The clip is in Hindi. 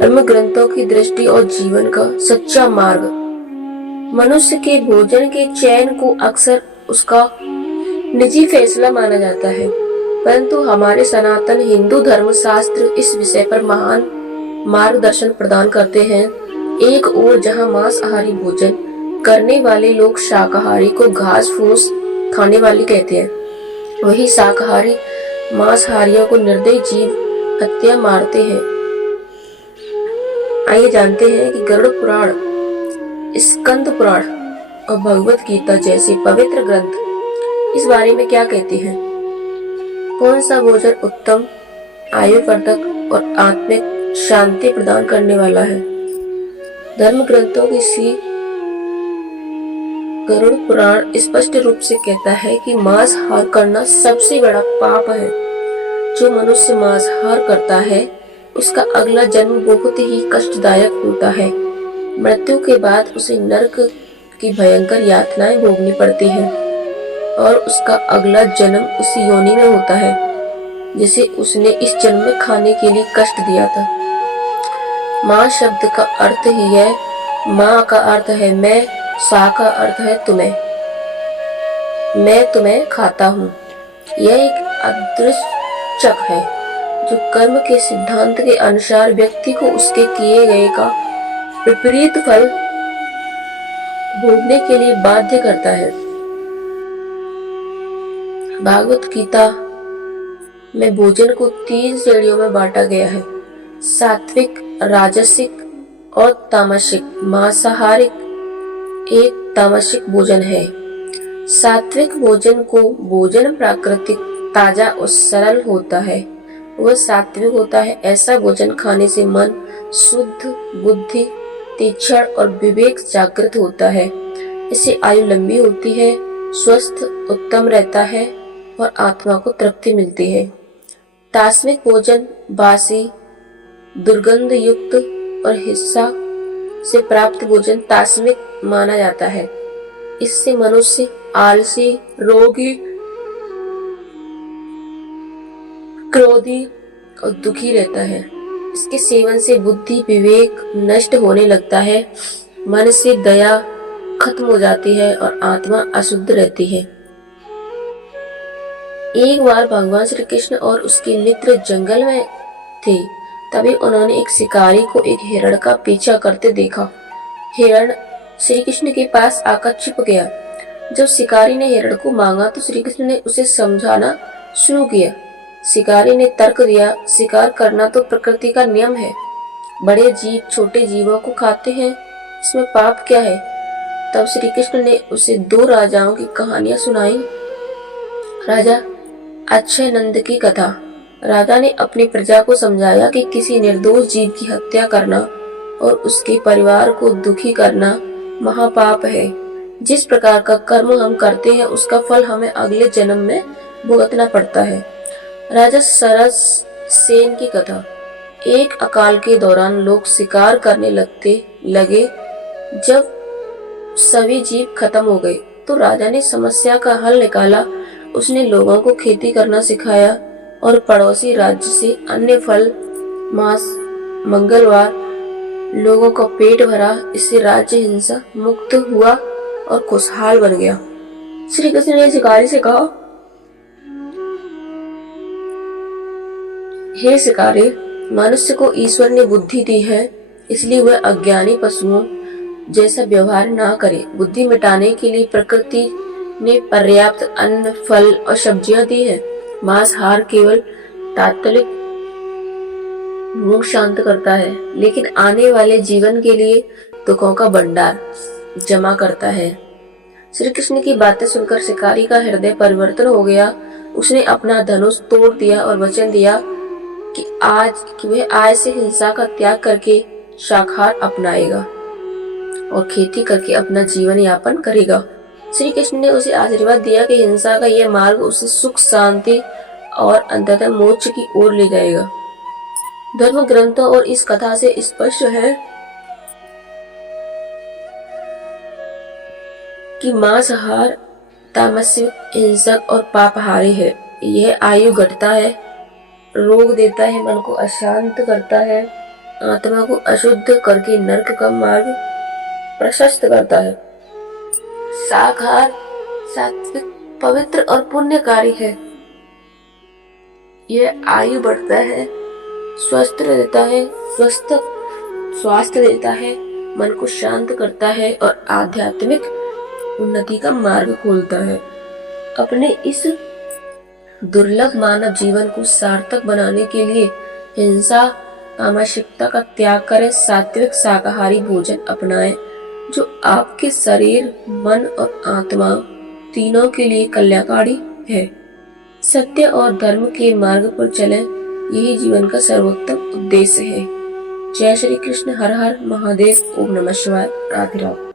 धर्म ग्रंथों की दृष्टि और जीवन का सच्चा मार्ग। मनुष्य के भोजन के चयन को अक्सर उसका निजी फैसला माना जाता है, परंतु हमारे सनातन हिंदू धर्म शास्त्र इस विषय पर महान मार्गदर्शन प्रदान करते हैं। एक ओर जहां मांसाहारी भोजन करने वाले लोग शाकाहारी को घास फूस खाने वाले कहते हैं, वही शाकाहारी मांसाहारियों को निर्दयी जीव हत्या मारते हैं। आइए जानते हैं कि गरुड़ पुराण, स्कंद पुराण और भगवत गीता जैसे पवित्र ग्रंथ इस बारे में क्या कहते हैं। कौन सा भोजन उत्तम, आयुवर्धक और आत्मिक शांति प्रदान करने वाला है। धर्म ग्रंथों की श्री गरुड़ पुराण स्पष्ट रूप से कहता है कि मांसाहार करना सबसे बड़ा पाप है। जो मनुष्य मांसाहार करता है उसका अगला जन्म बहुत ही कष्टदायक होता है। मृत्यु के बाद उसे नरक की भयंकर यातनाएं भोगनी पड़ती हैं और उसका अगला जन्म उसी योनि में होता है जिसे उसने इस जन्म में खाने के लिए कष्ट दिया था। माँ शब्द का अर्थ ही है, माँ का अर्थ है मैं, सा का अर्थ है तुम्हें, मैं तुम्हें खाता हूँ। यह एक अदृश्य चक है जो कर्म के सिद्धांत के अनुसार व्यक्ति को उसके किए गए का विपरीत फल भोगने के लिए बाध्य करता है। भागवत गीता में भोजन को 3 श्रेणियों में बांटा गया है, सात्विक, राजसिक और तामसिक। मांसाहारिक एक तामसिक भोजन है। सात्विक भोजन को भोजन प्राकृतिक, ताजा और सरल होता है, वह सात्विक होता है। ऐसा भोजन खाने से मन शुद्ध, बुद्धि तीक्ष्ण और विवेक जागृत होता है। इससे आयु लंबी होती है, स्वस्थ उत्तम रहता है और आत्मा को तृप्ति मिलती है। तामसिक भोजन बासी, दुर्गंध युक्त और हिंसा से प्राप्त भोजन तामसिक माना जाता है। इससे मनुष्य आलसी, रोगी, क्रोधी और दुखी रहता है। इसके सेवन से बुद्धि विवेक नष्ट होने लगता है, मन से दया खत्म हो जाती है और आत्मा अशुद्ध रहती है। एक बार भगवान श्री कृष्ण और उसके मित्र जंगल में थे, तभी उन्होंने एक शिकारी को एक हिरण का पीछा करते देखा। हिरण श्री कृष्ण के पास आकर छिप गया। जब शिकारी ने हिरण को मांगा तो श्री कृष्ण ने उसे समझाना शुरू किया। शिकारी ने तर्क दिया, शिकार करना तो प्रकृति का नियम है, बड़े जीव छोटे जीवों को खाते हैं, इसमें पाप क्या है। तब श्री कृष्ण ने उसे 2 राजाओं की कहानियां सुनाई। राजा अक्षय नंद की कथा। राजा ने अपनी प्रजा को समझाया कि किसी निर्दोष जीव की हत्या करना और उसके परिवार को दुखी करना महापाप है। जिस प्रकार का कर्म हम करते हैं उसका फल हमें अगले जन्म में भुगतना पड़ता है। राजा सरस सेन की कथा। एक अकाल के दौरान लोग शिकार करने लगे। जब सभी जीव खत्म हो गए तो राजा ने समस्या का हल निकाला। उसने लोगों को खेती करना सिखाया और पड़ोसी राज्य से अन्य फल, मांस, मंगलवार लोगों का पेट भरा। इससे राज्य हिंसा मुक्त हुआ और खुशहाल बन गया। श्री कृष्ण ने शिकारी से कहा, हे शिकारी, मनुष्य को ईश्वर ने बुद्धि दी है, इसलिए वह अज्ञानी पशुओं जैसा व्यवहार ना करे। बुद्धि मिटाने के लिए प्रकृति ने पर्याप्त अन्न, फल और सब्जियां दी है। मांसाहार केवल तात्कालिक भूख शांत करता है, लेकिन आने वाले जीवन के लिए दुखों का भंडार जमा करता है। श्री कृष्ण की बातें सुनकर शिकारी का हृदय परिवर्तन हो गया। उसने अपना धनुष तोड़ दिया और वचन दिया कि वह आज से हिंसा का त्याग करके शाकाहार अपनाएगा और खेती करके अपना जीवन यापन करेगा। श्री कृष्ण ने उसे आशीर्वाद दिया कि हिंसा का यह मार्ग उसे सुख, शांति और अंततः मोक्ष की ओर ले जाएगा। धर्म ग्रंथों और इस कथा से स्पष्ट है कि मांसाहार तामसिक, हिंसक और पापहारी है। यह आयु घटता है, रोग देता है, मन को अशांत करता है आत्मा को अशुद्ध करके नरक का मार्ग प्रशस्त करता है। शाकाहार सात्विक, पवित्र और पुण्यकारी है। यह आयु बढ़ता है, स्वास्थ्य देता है, मन को शांत करता है और आध्यात्मिक उन्नति का मार्ग खोलता है। अपने इस दुर्लभ मानव जीवन को सार्थक बनाने के लिए हिंसा, तामसिकता का त्याग करें, सात्विक शाकाहारी भोजन अपनाएं जो आपके शरीर, मन और आत्मा तीनों के लिए कल्याणकारी है। सत्य और धर्म के मार्ग पर चलें, यही जीवन का सर्वोत्तम उद्देश्य है। जय श्री कृष्ण। हर हर महादेव। ओम नमः शिवाय। राधे राधे।